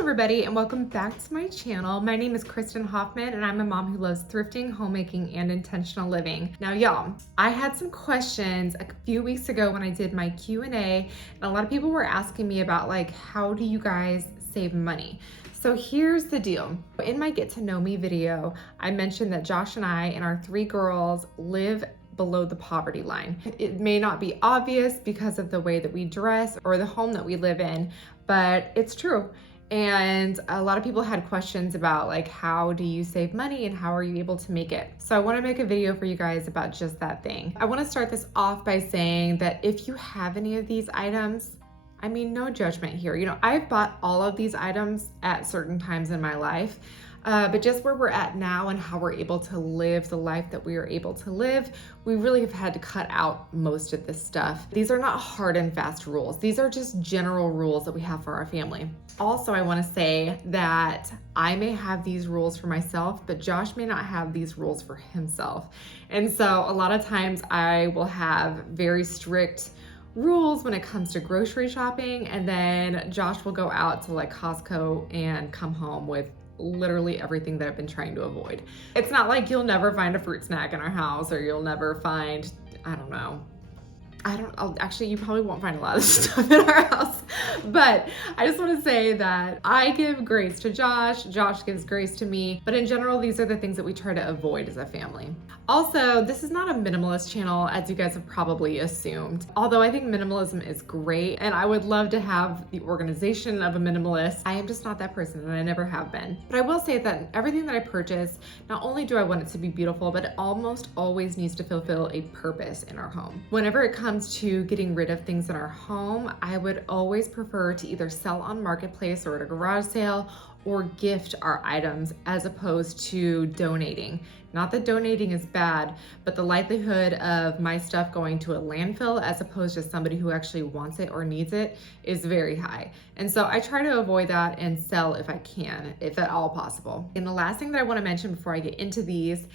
everybody, and welcome back to my channel. My name is Kristen Hoffman and I'm a mom who loves thrifting, homemaking, and intentional living. Now y'all, I had some questions a few weeks ago when I did my Q&A, and a lot of people were asking me about like, how do you guys save money? So here's the deal. In my get to know me video, I mentioned that Josh and I and our 3 girls live below the poverty line. It may not be obvious because of the way that we dress or the home that we live in, but it's true. And a lot of people had questions about like, how do you save money and how are you able to make it? So I want to make a video for you guys about just that thing. I want to start this off by saying that if you have any of these items, I mean, no judgment here. You know, I've bought all of these items at certain times in my life, but just where we're at now and how we're able to live the life that we are able to live, we really have had to cut out most of this stuff. These are not hard and fast rules. These are just general rules that we have for our family. Also, I want to say that I may have these rules for myself, but Josh may not have these rules for himself. And so a lot of times I will have very strict rules when it comes to grocery shopping, and then Josh will go out to like Costco and come home with literally everything that I've been trying to avoid. It's not like you'll never find a fruit snack in our house, or you'll never find, I don't know, actually, you probably won't find a lot of stuff in our house, but I just want to say that I give grace to Josh, Josh gives grace to me, but in general, these are the things that we try to avoid as a family. Also, this is not a minimalist channel, as you guys have probably assumed. Although I think minimalism is great, and I would love to have the organization of a minimalist, I am just not that person, and I never have been. But I will say that everything that I purchase, not only do I want it to be beautiful, but it almost always needs to fulfill a purpose in our home. Whenever it comes to getting rid of things in our home, I would always prefer to either sell on Marketplace or at a garage sale, or gift our items as opposed to donating. Not that donating is bad, but the likelihood of my stuff going to a landfill as opposed to somebody who actually wants it or needs it is very high. And so I try to avoid that and sell if I can, if at all possible. And the last thing that I want to mention before I get into these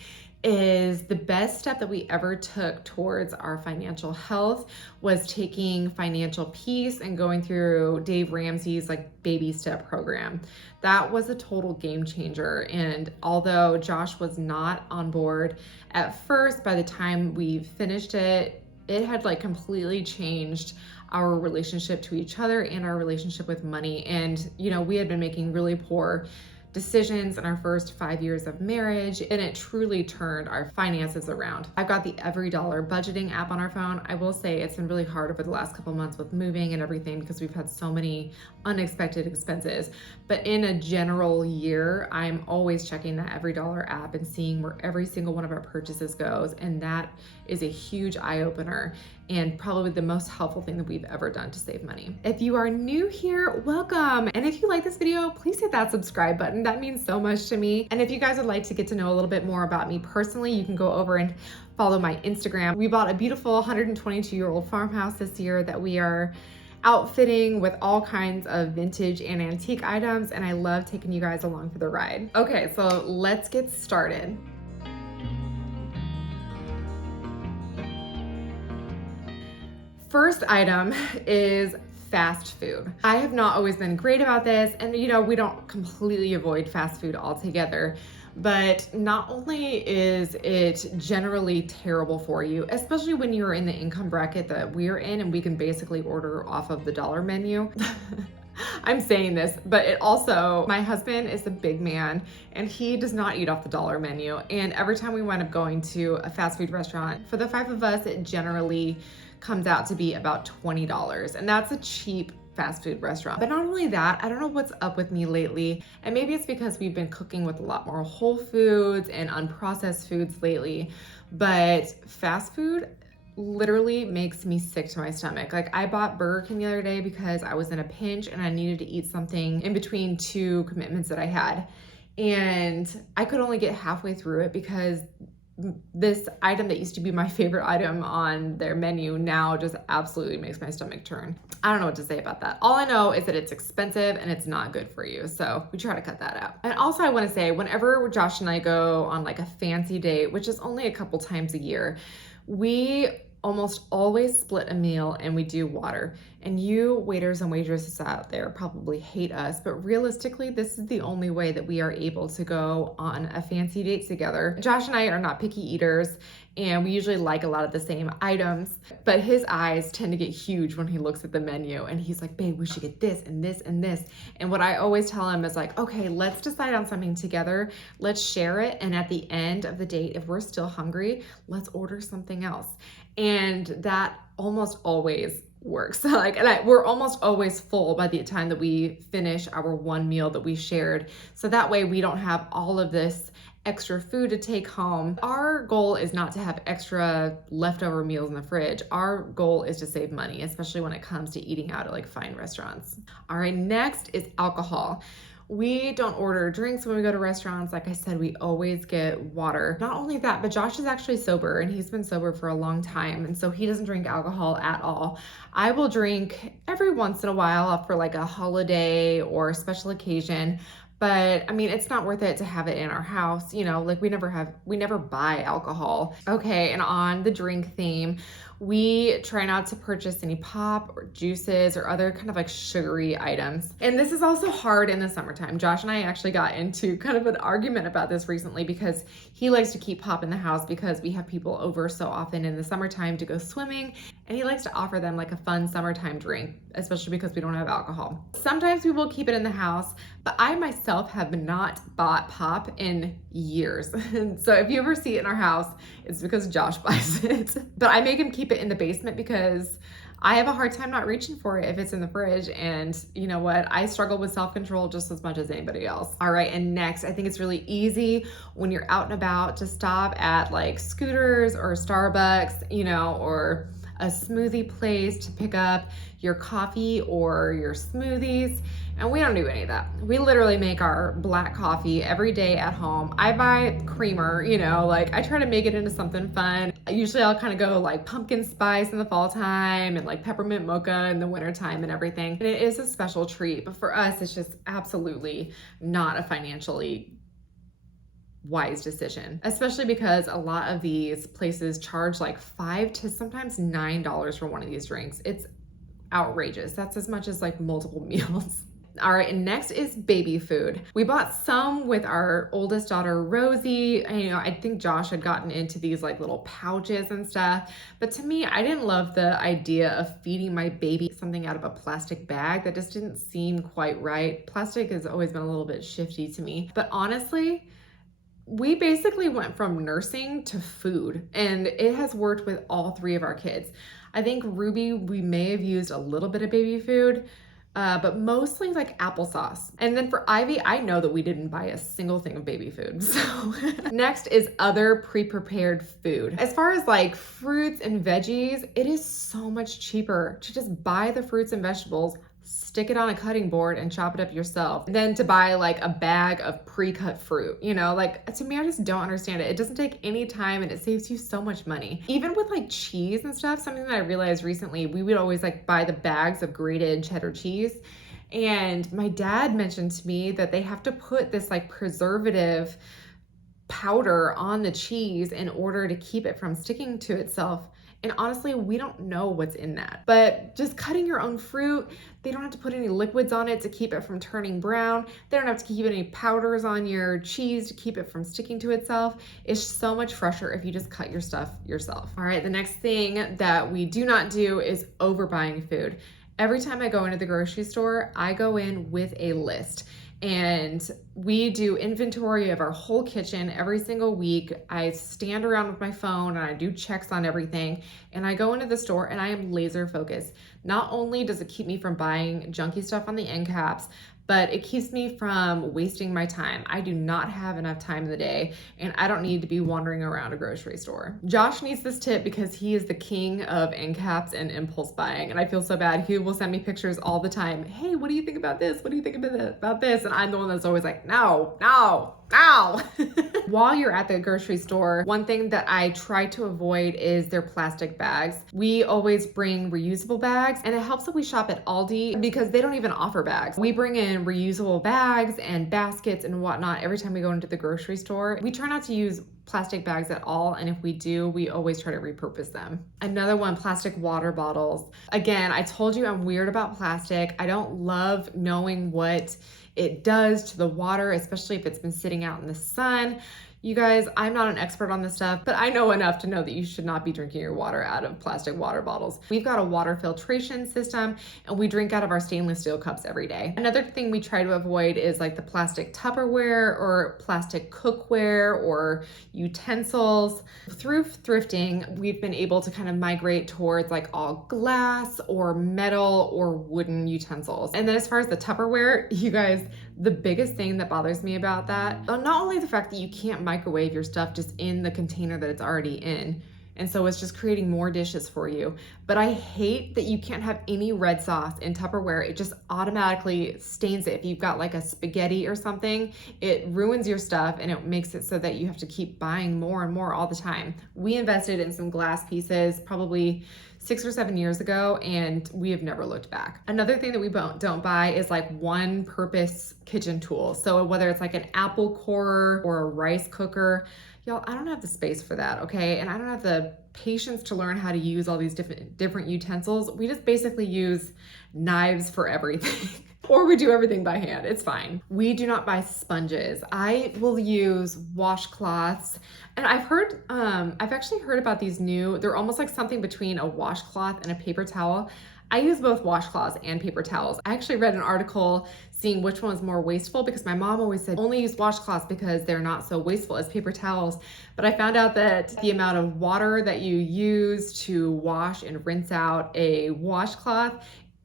is the best step that we ever took towards our financial health was taking Financial Peace and going through Dave Ramsey's like baby step program. That was a total game changer. And although Josh was not on board at first, by the time we finished it, it had like completely changed our relationship to each other and our relationship with money. And, you know, we had been making really poor decisions in our first 5 years of marriage, and it truly turned our finances around. I've got the Every Dollar budgeting app on our phone. I will say it's been really hard over the last couple months with moving and everything because we've had so many unexpected expenses. But in a general year, I'm always checking that Every Dollar app and seeing where every single one of our purchases goes, and that is a huge eye-opener and probably the most helpful thing that we've ever done to save money. If you are new here, welcome. And if you like this video, please hit that subscribe button. That means so much to me. And if you guys would like to get to know a little bit more about me personally, you can go over and follow my Instagram. We bought a beautiful 122-year-old farmhouse this year that we are outfitting with all kinds of vintage and antique items, and I love taking you guys along for the ride. Okay, so let's get started. First item is fast food. I have not always been great about this, and you know, we don't completely avoid fast food altogether, but not only is it generally terrible for you, especially when you're in the income bracket that we're in and we can basically order off of the dollar menu. I'm saying this, but it also, my husband is a big man and he does not eat off the dollar menu. And every time we wind up going to a fast food restaurant, for the 5 of us, it generally comes out to be about $20. And that's a cheap fast food restaurant. But not only that, I don't know what's up with me lately. And maybe it's because we've been cooking with a lot more whole foods and unprocessed foods lately, but fast food literally makes me sick to my stomach. Like, I bought Burger King the other day because I was in a pinch and I needed to eat something in between 2 commitments that I had. And I could only get halfway through it because this item that used to be my favorite item on their menu now just absolutely makes my stomach turn. I don't know what to say about that. All I know is that it's expensive and it's not good for you. So we try to cut that out. And also I want to say, whenever Josh and I go on like a fancy date, which is only a couple times a year, we almost always split a meal and we do water. And you waiters and waitresses out there probably hate us, but realistically, this is the only way that we are able to go on a fancy date together. Josh and I are not picky eaters, and we usually like a lot of the same items, but his eyes tend to get huge when he looks at the menu and he's like, babe, we should get this and this and this. And what I always tell him is like, okay, let's decide on something together. Let's share it. And at the end of the date, if we're still hungry, let's order something else. And that almost always works. We're almost always full by the time that we finish our one meal that we shared. So that way we don't have all of this extra food to take home. Our goal is not to have extra leftover meals in the fridge. Our goal is to save money, especially when it comes to eating out at like fine restaurants. All right, next is alcohol. We don't order drinks when we go to restaurants. Like I said, we always get water. Not only that, but Josh is actually sober and he's been sober for a long time. And so he doesn't drink alcohol at all. I will drink every once in a while for like a holiday or a special occasion. But I mean, it's not worth it to have it in our house. You know, like we never buy alcohol. Okay, and on the drink theme, we try not to purchase any pop or juices or other kind of like sugary items. And this is also hard in the summertime. Josh and I actually got into kind of an argument about this recently because he likes to keep pop in the house because we have people over so often in the summertime to go swimming, and he likes to offer them like a fun summertime drink, especially because we don't have alcohol. Sometimes we will keep it in the house, but I myself have not bought pop in years. So if you ever see it in our house, it's because Josh buys it. But I make him keep it in the basement because I have a hard time not reaching for it if it's in the fridge. And you know what? I struggle with self-control just as much as anybody else. All right, and next, I think it's really easy when you're out and about to stop at like Scooters or Starbucks, you know, or a smoothie place to pick up your coffee or your smoothies. And we don't do any of that. We literally make our black coffee every day at home. I buy creamer, you know, like I try to make it into something fun. Usually I'll kind of go like pumpkin spice in the fall time and like peppermint mocha in the winter time and everything. And it is a special treat, but for us, it's just absolutely not a financially wise decision, especially because a lot of these places charge like $5 to sometimes $9 for one of these drinks. It's outrageous. That's as much as like multiple meals. All right, and next is baby food. We bought some with our oldest daughter, Rosie. And, you know, I think Josh had gotten into these like little pouches and stuff. But to me, I didn't love the idea of feeding my baby something out of a plastic bag. That just didn't seem quite right. Plastic has always been a little bit shifty to me. But honestly, we basically went from nursing to food, and it has worked with all three of our kids. I think Ruby, we may have used a little bit of baby food, but mostly like applesauce. And then for Ivy, I know that we didn't buy a single thing of baby food. So next is other pre-prepared food. As far as like fruits and veggies, it is so much cheaper to just buy the fruits and vegetables, stick it on a cutting board and chop it up yourself, than to buy like a bag of pre-cut fruit. You know, like to me, I just don't understand it. It doesn't take any time and it saves you so much money. Even with like cheese and stuff, something that I realized recently, we would always like buy the bags of grated cheddar cheese. And my dad mentioned to me that they have to put this like preservative powder on the cheese in order to keep it from sticking to itself. And honestly, we don't know what's in that. But just cutting your own fruit, they don't have to put any liquids on it to keep it from turning brown. They don't have to keep any powders on your cheese to keep it from sticking to itself. It's so much fresher if you just cut your stuff yourself. All right, the next thing that we do not do is overbuying food. Every time I go into the grocery store, I go in with a list. And we do inventory of our whole kitchen every single week. I stand around with my phone and I do checks on everything. And I go into the store and I am laser focused. Not only does it keep me from buying junky stuff on the end caps, but it keeps me from wasting my time. I do not have enough time in the day, and I don't need to be wandering around a grocery store. Josh needs this tip because he is the king of end caps and impulse buying, and I feel so bad. He will send me pictures all the time. Hey, what do you think about this? What do you think about this? And I'm the one that's always like, no. While you're at the grocery store, one thing that I try to avoid is their plastic bags. We always bring reusable bags, and it helps that we shop at Aldi because they don't even offer bags. We bring in in reusable bags and baskets and whatnot every time we go into the grocery store. We try not to use plastic bags at all, and if we do, we always try to repurpose them. Another one, plastic water bottles. Again, I told you I'm weird about plastic. I don't love knowing what it does to the water, especially if it's been sitting out in the sun. You guys, I'm not an expert on this stuff, but I know enough to know that you should not be drinking your water out of plastic water bottles. We've got a water filtration system, and we drink out of our stainless steel cups every day. Another thing we try to avoid is like the plastic Tupperware or plastic cookware or utensils. Through thrifting, we've been able to kind of migrate towards like all glass or metal or wooden utensils. And then as far as the Tupperware, you guys, the biggest thing that bothers me about that, not only the fact that you can't microwave your stuff just in the container that it's already in, and so it's just creating more dishes for you, but I hate that you can't have any red sauce in Tupperware. It just automatically stains it. If you've got like a spaghetti or something, it ruins your stuff and it makes it so that you have to keep buying more and more all the time. We invested in some glass pieces probably 6 or 7 years ago, and we have never looked back. Another thing that we don't buy is like one-purpose kitchen tools. So whether it's like an apple corer or a rice cooker, y'all, I don't have the space for that, okay? And I don't have the patience to learn how to use all these different utensils. We just basically use knives for everything. Or we do everything by hand. It's fine. We do not buy sponges. I will use washcloths. And I've actually heard about these new, they're almost like something between a washcloth and a paper towel. I use both washcloths and paper towels. I actually read an article seeing which one was more wasteful, because my mom always said only use washcloths because they're not so wasteful as paper towels. But I found out that the amount of water that you use to wash and rinse out a washcloth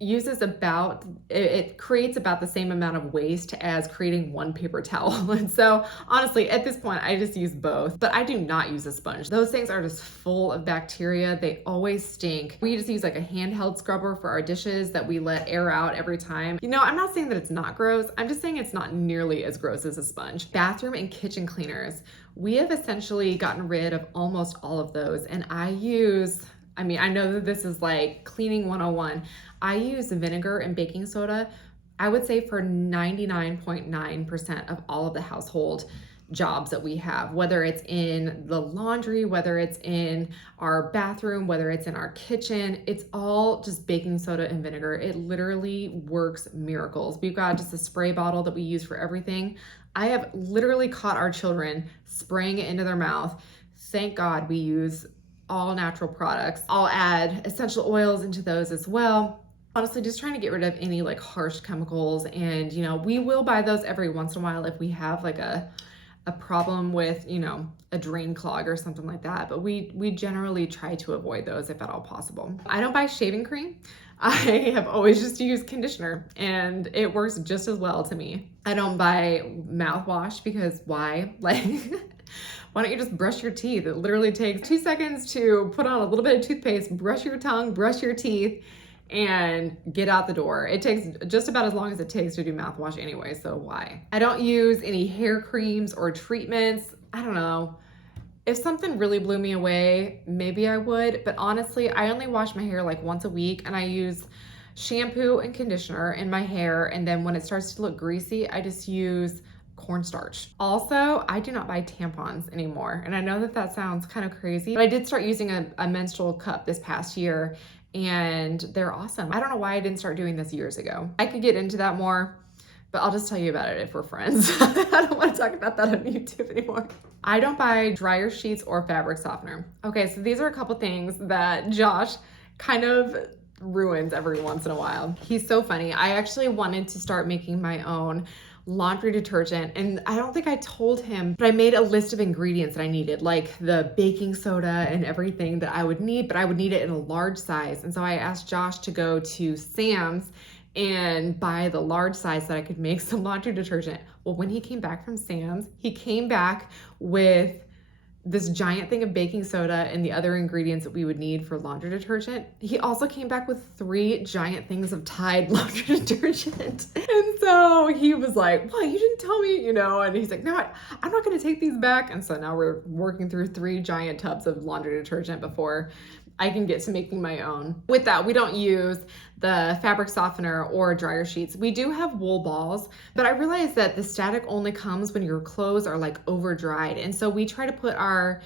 it creates about the same amount of waste as creating one paper towel. And so honestly, at this point, I just use both, but I do not use a sponge. Those things are just full of bacteria. They always stink. We just use like a handheld scrubber for our dishes that we let air out every time. You know, I'm not saying that it's not gross. I'm just saying it's not nearly as gross as a sponge. Bathroom and kitchen cleaners. We have essentially gotten rid of almost all of those. And I know that this is like cleaning 101. I use vinegar and baking soda, I would say, for 99.9% of all of the household jobs that we have, whether it's in the laundry, whether it's in our bathroom, whether it's in our kitchen. It's all just baking soda and vinegar. It literally works miracles. We've got just a spray bottle that we use for everything. I have literally caught our children spraying it into their mouth. Thank God we use all natural products. I'll add essential oils into those as well. Honestly, just trying to get rid of any like harsh chemicals. And, you know, we will buy those every once in a while if we have like a problem with, you know, a drain clog or something like that. But we generally try to avoid those if at all possible. I don't buy shaving cream. I have always just used conditioner, and it works just as well to me. I don't buy mouthwash because why? Like, why don't you just brush your teeth? It literally takes 2 seconds to put on a little bit of toothpaste, brush your tongue, brush your teeth, and get out the door. It takes just about as long as it takes to do mouthwash anyway, so why? I don't use any hair creams or treatments. I don't know. If something really blew me away, maybe I would, but honestly, I only wash my hair like once a week, and I use shampoo and conditioner in my hair, and then when it starts to look greasy, I just use cornstarch. Also, I do not buy tampons anymore, and I know that that sounds kind of crazy, but I did start using a menstrual cup this past year, and they're awesome. I don't know why I didn't start doing this years ago. I could get into that more, but I'll just tell you about it if we're friends. I don't want to talk about that on YouTube anymore. I don't buy dryer sheets or fabric softener. Okay, so these are a couple things that Josh kind of ruins every once in a while. He's so funny. I actually wanted to start making my own laundry detergent, and I don't think I told him, but I made a list of ingredients that I needed, like the baking soda and everything that I would need, but I would need it in a large size. And so I asked Josh to go to Sam's and buy the large size so that I could make some laundry detergent. Well, when he came back from Sam's, he came back with this giant thing of baking soda and the other ingredients that we would need for laundry detergent. He also came back with 3 giant things of Tide laundry detergent. And so he was like, well, you didn't tell me, you know, and he's like, no, I'm not going to take these back. And so now we're working through 3 giant tubs of laundry detergent before I can get to making my own. With that, we don't use the fabric softener or dryer sheets. We do have wool balls, but I realize that the static only comes when your clothes are like over dried. And so we try to put our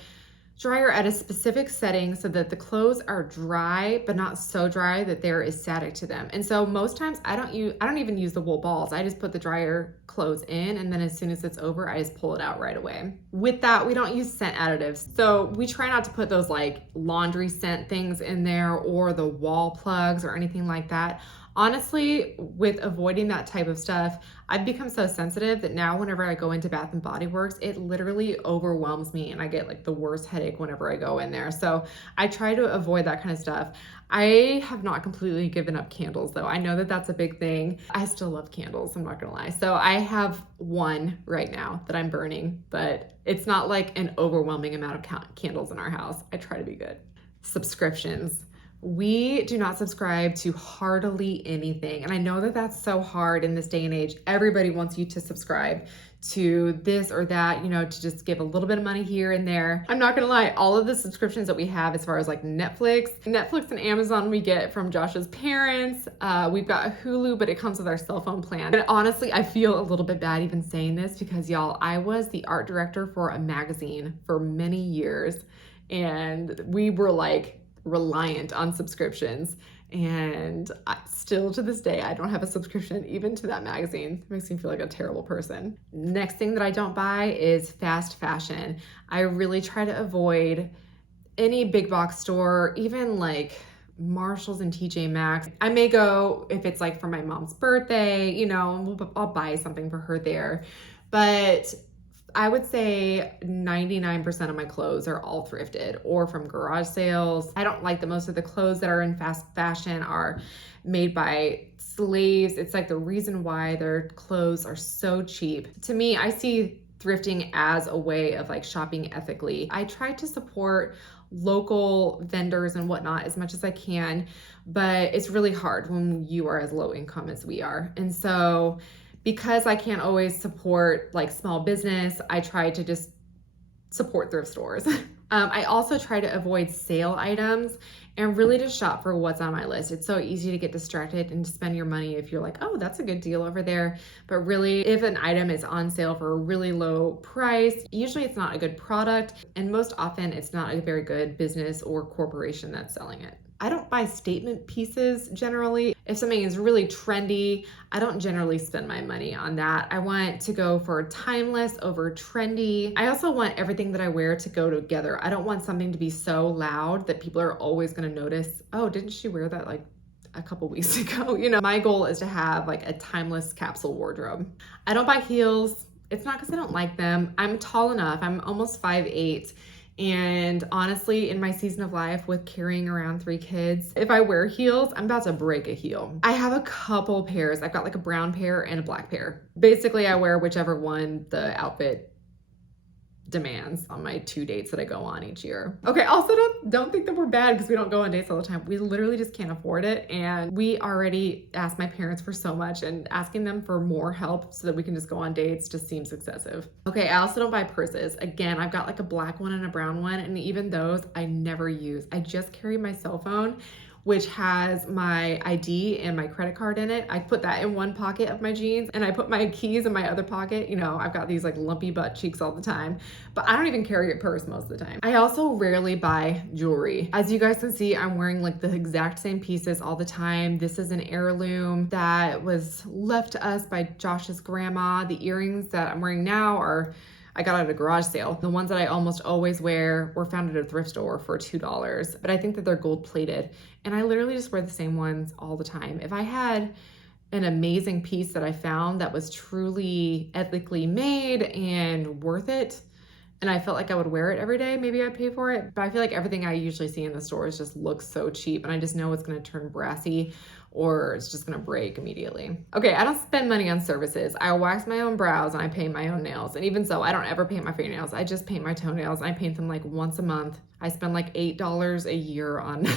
dryer at a specific setting so that the clothes are dry, but not so dry that there is static to them. And so most times I don't even use the wool balls. I just put the dryer clothes in, and then as soon as it's over, I just pull it out right away. With that, we don't use scent additives. So we try not to put those like laundry scent things in there or the wall plugs or anything like that. Honestly, with avoiding that type of stuff, I've become so sensitive that now whenever I go into Bath and Body Works, it literally overwhelms me and I get like the worst headache whenever I go in there. So I try to avoid that kind of stuff. I have not completely given up candles though. I know that that's a big thing. I still love candles, I'm not gonna lie. So I have one right now that I'm burning, but it's not like an overwhelming amount of candles in our house. I try to be good. Subscriptions. We do not subscribe to hardly anything. And I know that that's so hard in this day and age. Everybody wants you to subscribe to this or that, to just give a little bit of money here and there. I'm not gonna lie, all of the subscriptions that we have as far as like Netflix and Amazon we get from Josh's parents. We've got a Hulu, but it comes with our cell phone plan. And honestly, I feel a little bit bad even saying this because y'all, I was the art director for a magazine for many years and we were like reliant on subscriptions, and still to this day I don't have a subscription even to that magazine. It makes me feel like a terrible person. Next thing that I don't buy is fast fashion. I really try to avoid any big box store, even like Marshalls and TJ Maxx. I may go if it's like for my mom's birthday, I'll buy something for her there, but I would say 99% of my clothes are all thrifted or from garage sales. I don't like that most of the clothes that are in fast fashion are made by slaves. It's like the reason why their clothes are so cheap. To me, I see thrifting as a way of like shopping ethically. I try to support local vendors and whatnot as much as I can, but it's really hard when you are as low income as we are. And so because I can't always support like small business, I try to just support thrift stores. I also try to avoid sale items and really just shop for what's on my list. It's so easy to get distracted and spend your money if you're like, oh, that's a good deal over there. But really, if an item is on sale for a really low price, usually it's not a good product. And most often it's not a very good business or corporation that's selling it. I don't buy statement pieces generally. If something is really trendy, I don't generally spend my money on that. I want to go for timeless over trendy. I also want everything that I wear to go together. I don't want something to be so loud that people are always gonna notice, oh, didn't she wear that like a couple weeks ago? My goal is to have like a timeless capsule wardrobe. I don't buy heels. It's not because I don't like them. I'm tall enough. I'm almost 5'8". And honestly, in my season of life with carrying around 3 kids, if I wear heels, I'm about to break a heel. I have a couple pairs. I've got like a brown pair and a black pair. Basically, I wear whichever one the outfit demands on my 2 dates that I go on each year. Okay, also don't think that we're bad because we don't go on dates all the time. We literally just can't afford it, and we already asked my parents for so much, and asking them for more help so that we can just go on dates just seems excessive. Okay, I also don't buy purses. Again, I've got like a black one and a brown one, and even those I never use. I just carry my cell phone, which has my ID and my credit card in it. I put that in one pocket of my jeans and I put my keys in my other pocket. I've got these like lumpy butt cheeks all the time, but I don't even carry a purse most of the time. I also rarely buy jewelry. As you guys can see, I'm wearing like the exact same pieces all the time. This is an heirloom that was left to us by Josh's grandma. The earrings that I'm wearing now I got at a garage sale. The ones that I almost always wear were found at a thrift store for $2, but I think that they're gold plated. And I literally just wear the same ones all the time. If I had an amazing piece that I found that was truly ethically made and worth it, and I felt like I would wear it every day, maybe I'd pay for it. But I feel like everything I usually see in the stores just looks so cheap, and I just know it's gonna turn brassy or it's just gonna break immediately. Okay, I don't spend money on services. I wax my own brows and I paint my own nails. And even so, I don't ever paint my fingernails. I just paint my toenails. I paint them like once a month. I spend like $8 a year on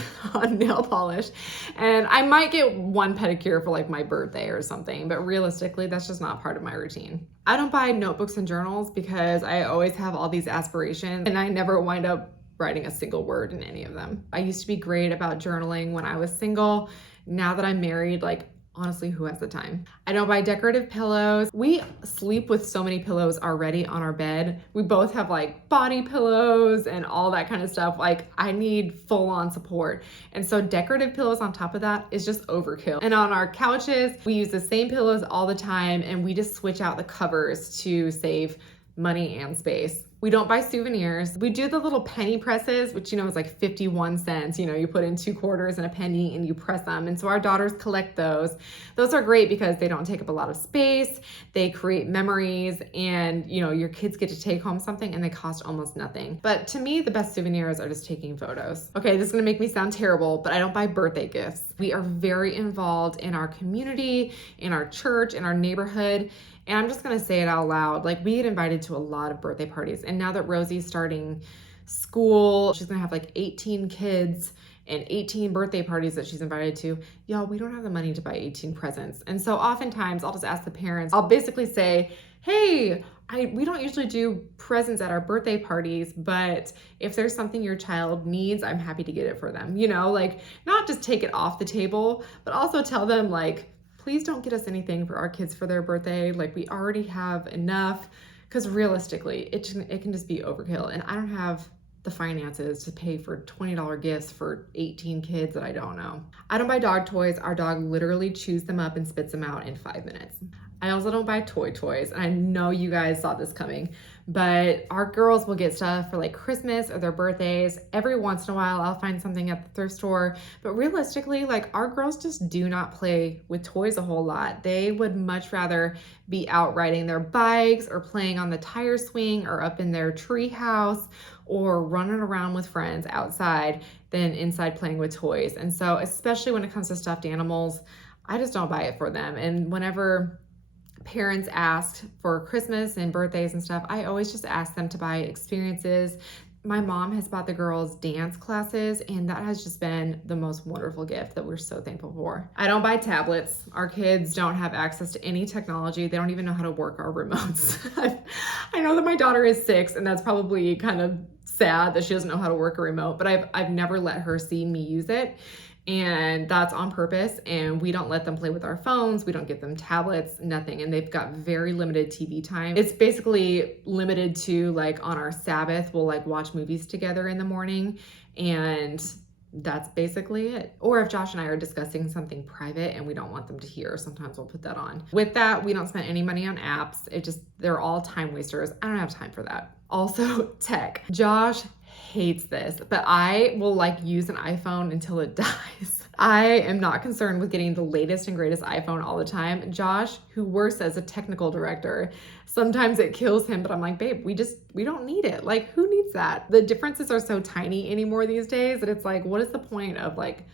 nail polish. And I might get one pedicure for like my birthday or something, but realistically, that's just not part of my routine. I don't buy notebooks and journals because I always have all these aspirations and I never wind up writing a single word in any of them. I used to be great about journaling when I was single. Now that I'm married, like, honestly, who has the time? I don't buy decorative pillows. We sleep with so many pillows already on our bed. We both have like body pillows and all that kind of stuff. Like, I need full-on support. And so decorative pillows on top of that is just overkill. And on our couches, we use the same pillows all the time, and we just switch out the covers to save money and space. We don't buy souvenirs. We do the little penny presses, which, you know, is like 51 cents. You know, you put in 2 quarters and a penny and you press them. And so our daughters collect those. Those are great because they don't take up a lot of space. They create memories, and, you know, your kids get to take home something and they cost almost nothing. But to me, the best souvenirs are just taking photos. Okay, this is gonna make me sound terrible, but I don't buy birthday gifts. We are very involved in our community, in our church, in our neighborhood. And I'm just gonna say it out loud. Like, we get invited to a lot of birthday parties. And now that Rosie's starting school, she's gonna have like 18 kids and 18 birthday parties that she's invited to. Y'all, we don't have the money to buy 18 presents. And so oftentimes I'll just ask the parents, I'll basically say, hey, we don't usually do presents at our birthday parties, but if there's something your child needs, I'm happy to get it for them. You know, like, not just take it off the table, but also tell them, like, please don't get us anything for our kids for their birthday. Like, we already have enough, because realistically, it can just be overkill. And I don't have the finances to pay for $20 gifts for 18 kids that I don't know. I don't buy dog toys. Our dog literally chews them up and spits them out in 5 minutes. I also don't buy toys. And I know you guys saw this coming, but our girls will get stuff for like Christmas or their birthdays. Every once in a while, I'll find something at the thrift store. But realistically, like, our girls just do not play with toys a whole lot. They would much rather be out riding their bikes or playing on the tire swing or up in their tree house or running around with friends outside than inside playing with toys. And so, especially when it comes to stuffed animals, I just don't buy it for them. And whenever parents asked for Christmas and birthdays and stuff, I always just ask them to buy experiences. My mom has bought the girls dance classes, and that has just been the most wonderful gift that we're so thankful for. I don't buy tablets. Our kids don't have access to any technology. They don't even know how to work our remotes. I know that my daughter is 6, and that's probably kind of sad that she doesn't know how to work a remote, but I've never let her see me use it. And that's on purpose. And we don't let them play with our phones. We don't give them tablets, nothing. And they've got very limited TV time. It's basically limited to, like, on our Sabbath, we'll like watch movies together in the morning, and that's basically it. Or if Josh and I are discussing something private and we don't want them to hear, sometimes we'll put that on. With that, we don't spend any money on apps. They're all time wasters. I don't have time for that. Also, tech. Josh hates this, but I will like use an iPhone until it dies. I am not concerned with getting the latest and greatest iPhone all the time. Josh, who works as a technical director, sometimes it kills him, but I'm like, babe, we don't need it. Like, who needs that? The differences are so tiny anymore these days that it's like, what is the point of like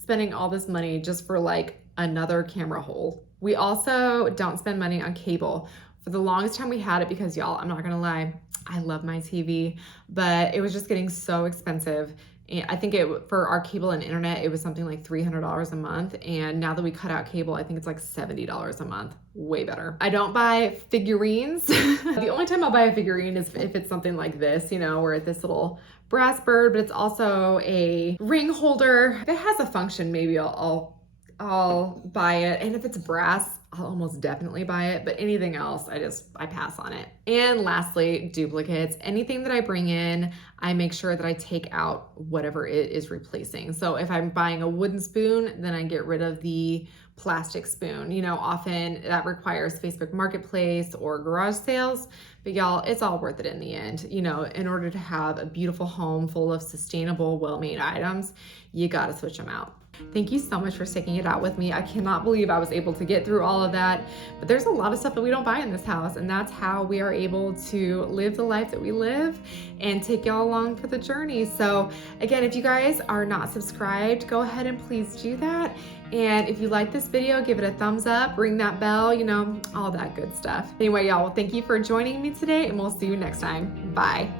spending all this money just for like another camera hole? We also don't spend money on cable. For the longest time we had it because, y'all, I'm not gonna lie, I love my TV, but it was just getting so expensive. And I think for our cable and internet, it was something like $300 a month. And now that we cut out cable, I think it's like $70 a month. Way better. I don't buy figurines. The only time I'll buy a figurine is if it's something like this, you know, where it's this little brass bird, but it's also a ring holder. If it has a function, maybe I'll buy it. And if it's brass, I'll almost definitely buy it, but anything else, I pass on it. And lastly, duplicates. Anything that I bring in, I make sure that I take out whatever it is replacing. So if I'm buying a wooden spoon, then I get rid of the plastic spoon. You know, often that requires Facebook Marketplace or garage sales, but y'all, it's all worth it in the end. You know, in order to have a beautiful home full of sustainable, well-made items, you gotta switch them out. Thank you so much for sticking it out with me. I cannot believe I was able to get through all of that, but there's a lot of stuff that we don't buy in this house, and that's how we are able to live the life that we live and take y'all along for the journey. So again, if you guys are not subscribed, go ahead and please do that. And if you like this video, give it a thumbs up, ring that bell, you know, all that good stuff. Anyway, y'all, well, thank you for joining me today, and we'll see you next time. Bye.